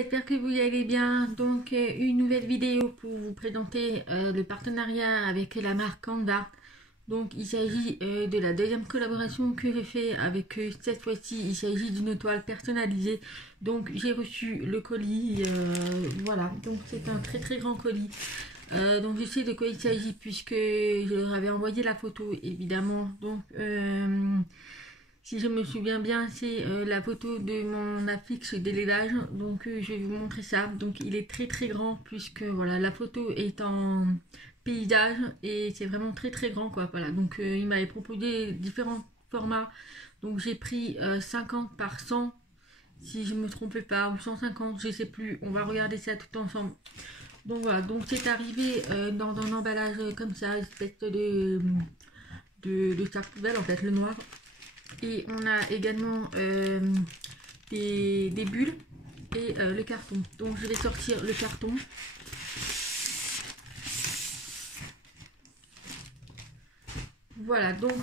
j'espère que vous allez bien. Donc une nouvelle vidéo pour vous présenter le partenariat avec la marque Canva. Donc il s'agit de la deuxième collaboration que j'ai fait avec eux. Cette fois-ci il s'agit d'une toile personnalisée. Donc j'ai reçu le colis, voilà, donc c'est un très grand colis. Donc je sais de quoi il s'agit puisque je leur avais envoyé la photo évidemment. Donc si je me souviens bien, c'est la photo de mon affiche d'élevage. Donc je vais vous montrer ça. Donc il est très grand puisque voilà, la photo est en paysage et c'est vraiment très grand quoi. Voilà, donc il m'avait proposé différents formats. Donc j'ai pris 50 par 100 si je me trompe pas, ou 150, je sais plus. On va regarder ça tout ensemble. Donc voilà, donc c'est arrivé dans un emballage comme ça, espèce de sac poubelle en fait, le noir. Et on a également des bulles et le carton. Donc je vais sortir le carton. Voilà, donc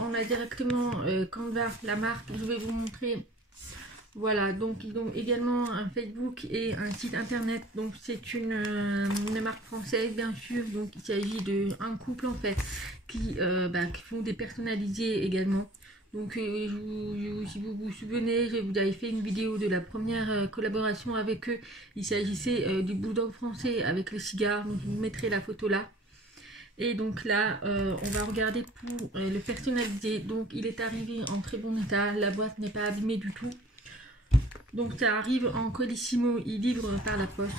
on a directement Canva, la marque. Je vais vous montrer. Voilà, donc ils ont également un Facebook et un site internet. Donc c'est une marque française bien sûr. Donc il s'agit d'un couple en fait qui font des personnalisés également. Donc si vous vous souvenez, je vous avais fait une vidéo de la première collaboration avec eux. Il s'agissait du bulldog français avec le cigare. Donc je vous mettrai la photo là. Et donc là, on va regarder pour le personnaliser. Donc il est arrivé en très bon état. La boîte n'est pas abîmée du tout. Donc ça arrive en colissimo, il livre par la poste.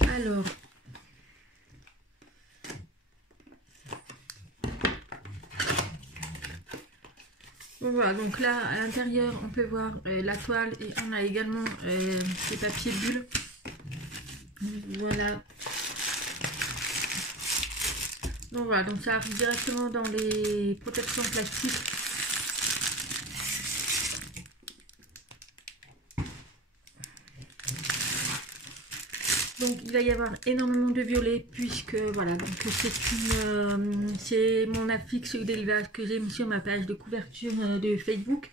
Alors, voilà, donc là à l'intérieur on peut voir la toile et on a également des papiers bulles. Voilà. Donc voilà, donc ça arrive directement dans les protections plastiques. Donc il va y avoir énormément de violet puisque voilà, donc c'est mon affiche d'élevage que j'ai mis sur ma page de couverture de Facebook.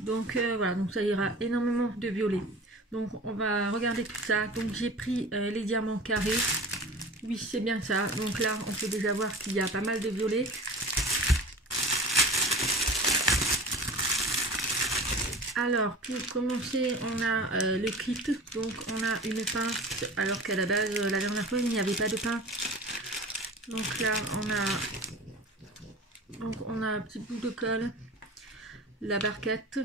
Donc voilà, donc ça ira énormément de violet. Donc on va regarder tout ça. Donc j'ai pris les diamants carrés. Oui, c'est bien ça. Donc là on peut déjà voir qu'il y a pas mal de violet. Alors pour commencer on a le kit, donc on a une pince alors qu'à la base la dernière fois il n'y avait pas de pince. Donc là on a un petit bout de colle, la barquette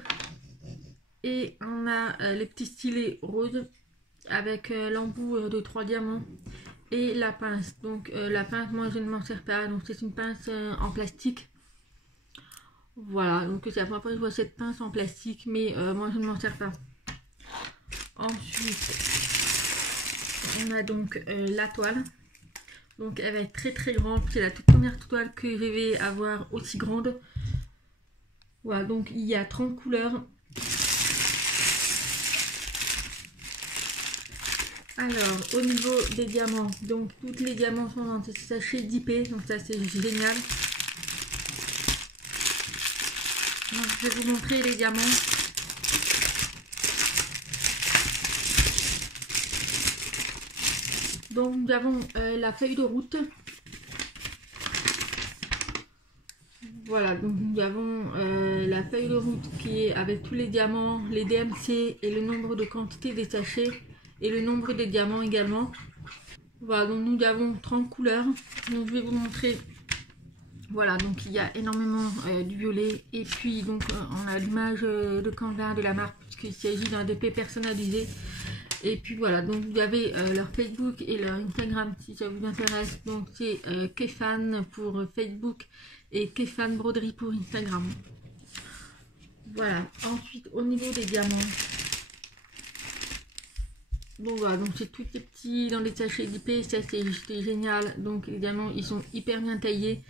et on a les petits stylets roses avec l'embout de 3 diamants et la pince. Donc la pince moi je ne m'en sers pas, donc c'est une pince en plastique. Voilà, donc c'est la première fois que je vois cette pince en plastique, mais moi je ne m'en sers pas. Ensuite, on a donc la toile. Donc elle va être très grande, c'est la toute première toile que je vais avoir aussi grande. Voilà, donc il y a 30 couleurs. Alors, au niveau des diamants, donc tous les diamants sont dans ces sachets d'IP, donc ça c'est génial. Donc, je vais vous montrer les diamants. Donc nous avons la feuille de route. Voilà, donc nous avons la feuille de route qui est avec tous les diamants, les DMC et le nombre de quantités des sachets et le nombre des diamants également. Voilà, donc nous avons 30 couleurs. Donc je vais vous montrer. Voilà, donc il y a énormément du violet et puis donc on a l'image de Canva de la marque puisqu'il s'agit d'un DP personnalisé. Et puis voilà, donc vous avez leur Facebook et leur Instagram si ça vous intéresse. Donc c'est Kefan pour Facebook et Kefan Broderie pour Instagram. Voilà, ensuite au niveau des diamants. Bon voilà, donc c'est tout petit dans les sachets d'IP, ça c'est génial. Donc les diamants ils sont hyper bien taillés.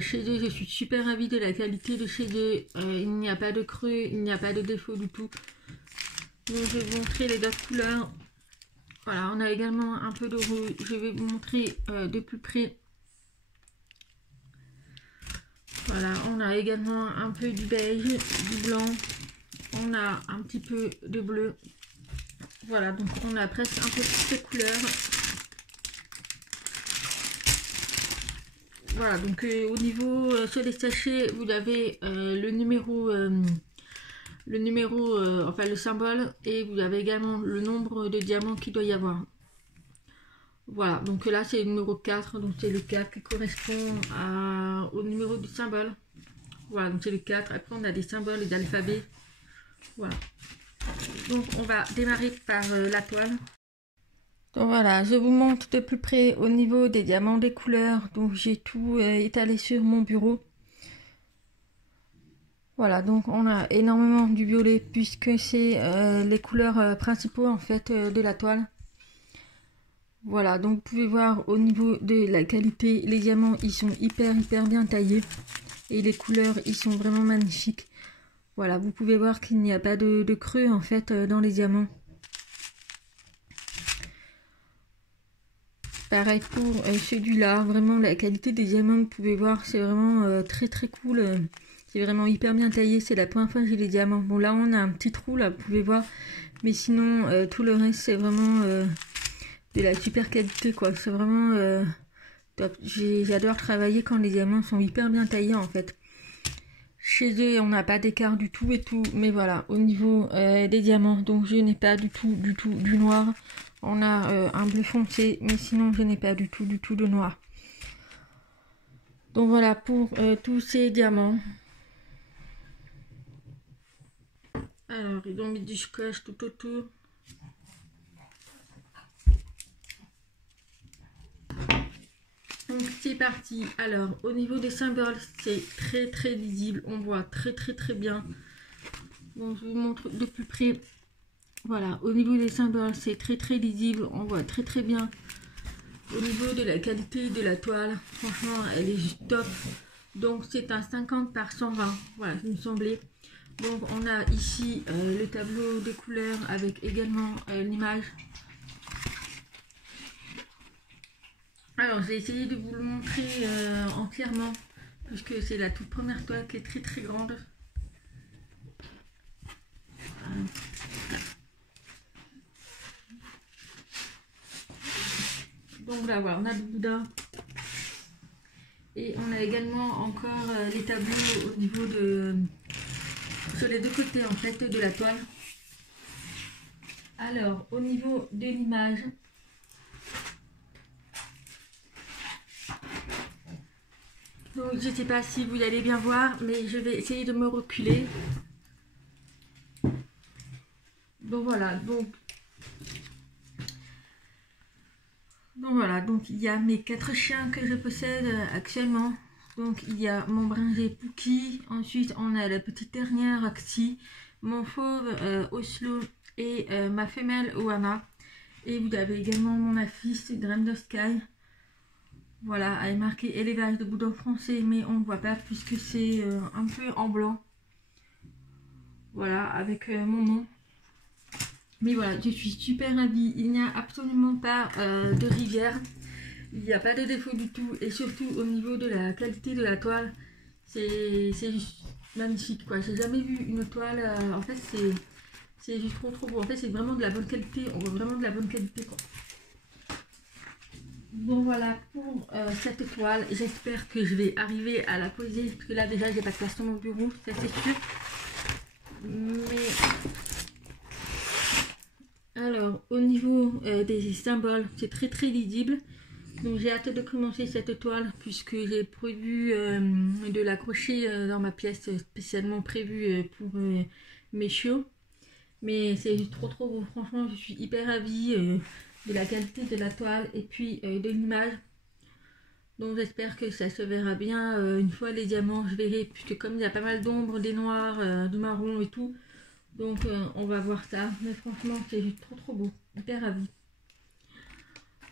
Chez eux je suis super ravie de la qualité de chez eux. Il n'y a pas de creux, il n'y a pas de défaut du tout. Donc je vais vous montrer les autres couleurs. Voilà, on a également un peu de rouge. Je vais vous montrer de plus près. Voilà, on a également un peu du beige, du blanc. On a un petit peu de bleu. Voilà, donc on a presque un peu toutes les couleurs. Voilà, donc au niveau sur les sachets, vous avez le numéro, enfin le symbole, et vous avez également le nombre de diamants qu'il doit y avoir. Voilà, donc là c'est le numéro 4, donc c'est le 4 qui correspond au numéro du symbole. Voilà, donc c'est le 4. Après on a des symboles et d'alphabet. Voilà. Donc on va démarrer par la toile. Donc voilà, je vous montre de plus près au niveau des diamants, des couleurs. Donc j'ai tout étalé sur mon bureau. Voilà, donc on a énormément du violet puisque c'est les couleurs principaux en fait de la toile. Voilà, donc vous pouvez voir au niveau de la qualité, les diamants ils sont hyper bien taillés. Et les couleurs ils sont vraiment magnifiques. Voilà, vous pouvez voir qu'il n'y a pas de creux en fait dans les diamants. Pareil pour celui-là, vraiment la qualité des diamants, vous pouvez voir, c'est vraiment très cool. C'est vraiment hyper bien taillé, c'est la première fois que j'ai les diamants. Bon là on a un petit trou là, vous pouvez voir. Mais sinon tout le reste c'est vraiment de la super qualité quoi. C'est vraiment top. J'adore travailler quand les diamants sont hyper bien taillés en fait. Chez eux on n'a pas d'écart du tout et tout. Mais voilà, au niveau des diamants, donc je n'ai pas du tout du noir. On a un bleu foncé, mais sinon je n'ai pas du tout de noir. Donc voilà pour tous ces diamants. Alors ils ont mis du scotch tout autour. Donc c'est parti. Alors au niveau des symboles, c'est très lisible. On voit très bien. Donc je vous montre de plus près. Voilà, au niveau des symboles, c'est très lisible. On voit très bien. Au niveau de la qualité de la toile, franchement, elle est juste top. Donc c'est un 50 par 120. Voilà, il me semblait. Donc on a ici le tableau des couleurs avec également l'image. Alors j'ai essayé de vous le montrer entièrement puisque c'est la toute première toile qui est très grande. Donc là voilà, on a le Bouddha. Et on a également encore les tableaux au niveau de... sur les deux côtés en fait de la toile. Alors au niveau de l'image, donc je ne sais pas si vous allez bien voir, mais je vais essayer de me reculer. Donc voilà, donc voilà, donc il y a mes 4 chiens que je possède actuellement. Donc il y a mon bringé Pookie, ensuite on a la petite dernière Axie, mon fauve Oslo et ma femelle Oana. Et vous avez également mon affiche Dream of Sky. Voilà, elle est marquée élevage de boudin français, mais on ne voit pas puisque c'est un peu en blanc. Voilà, avec mon nom. Mais voilà, je suis super ravie. Il n'y a absolument pas de rivière. Il n'y a pas de défaut du tout. Et surtout au niveau de la qualité de la toile, c'est juste magnifique quoi. J'ai jamais vu une toile. En fait, c'est juste trop beau. En fait, c'est vraiment de la bonne qualité. On voit vraiment de la bonne qualité quoi. Bon voilà pour cette toile. J'espère que je vais arriver à la poser. Parce que là déjà, j'ai pas de place sur mon bureau, ça c'est sûr. Mais... alors, au niveau des symboles, c'est très lisible. Donc j'ai hâte de commencer cette toile puisque j'ai prévu de l'accrocher dans ma pièce spécialement prévue pour mes chiots. Mais c'est trop beau. Franchement, je suis hyper ravie de la qualité de la toile et puis de l'image. Donc j'espère que ça se verra bien une fois les diamants. Je verrai puisque comme il y a pas mal d'ombre, des noirs, du marron et tout. Donc on va voir ça, mais franchement c'est juste trop beau, hyper ravie.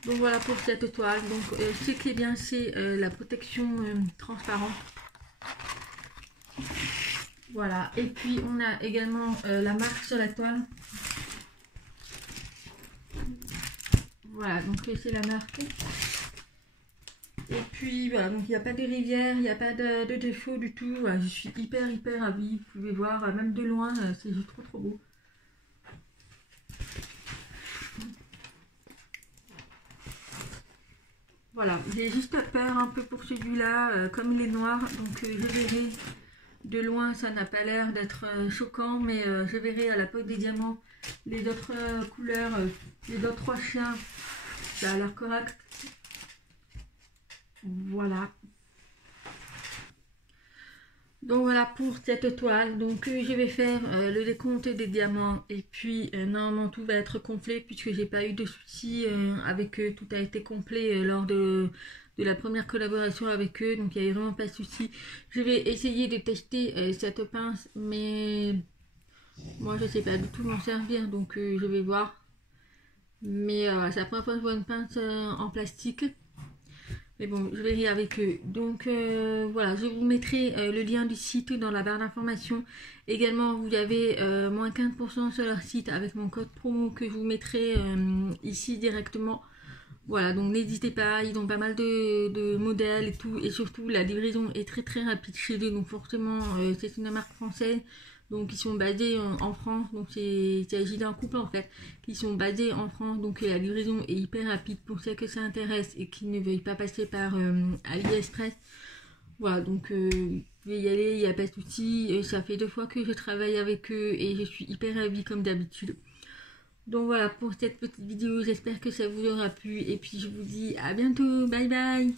Donc voilà pour cette toile. Donc ce qui est bien c'est la protection transparente. Voilà, et puis on a également la marque sur la toile. Voilà, donc c'est la marque. Et puis voilà, donc il n'y a pas de rivière, il n'y a pas de défaut du tout. Voilà, je suis hyper ravie. Vous pouvez voir, même de loin, c'est juste trop beau. Voilà, j'ai juste peur un peu pour celui-là, comme il est noir, donc je verrai. De loin, ça n'a pas l'air d'être choquant, mais je verrai à la poche des diamants les autres couleurs, les autres 3 chiens, ça a l'air correct. Voilà. Donc voilà pour cette toile. Donc je vais faire le décompte des diamants et puis normalement tout va être complet puisque j'ai pas eu de soucis avec eux. Tout a été complet lors de la première collaboration avec eux, donc il n'y avait vraiment pas de soucis. Je vais essayer de tester cette pince, mais moi je sais pas du tout m'en servir, donc je vais voir. Mais c'est la première fois que je vois une pince en plastique. Mais bon, je verrai avec eux. Donc voilà, je vous mettrai le lien du site dans la barre d'information. Également, vous avez moins 15% sur leur site avec mon code promo que je vous mettrai ici directement. Voilà, donc n'hésitez pas, ils ont pas mal de modèles et tout. Et surtout, la livraison est très très rapide chez eux. Donc forcément, c'est une marque française. Donc ils sont basés en France, donc il s'agit d'un couple en fait, qui sont basés en France, donc la livraison est hyper rapide pour ceux que ça intéresse et qui ne veuillent pas passer par AliExpress. Voilà, donc je vais y aller, il n'y a pas de souci, ça fait 2 fois que je travaille avec eux et je suis hyper ravie comme d'habitude. Donc voilà pour cette petite vidéo, j'espère que ça vous aura plu et puis je vous dis à bientôt, bye bye.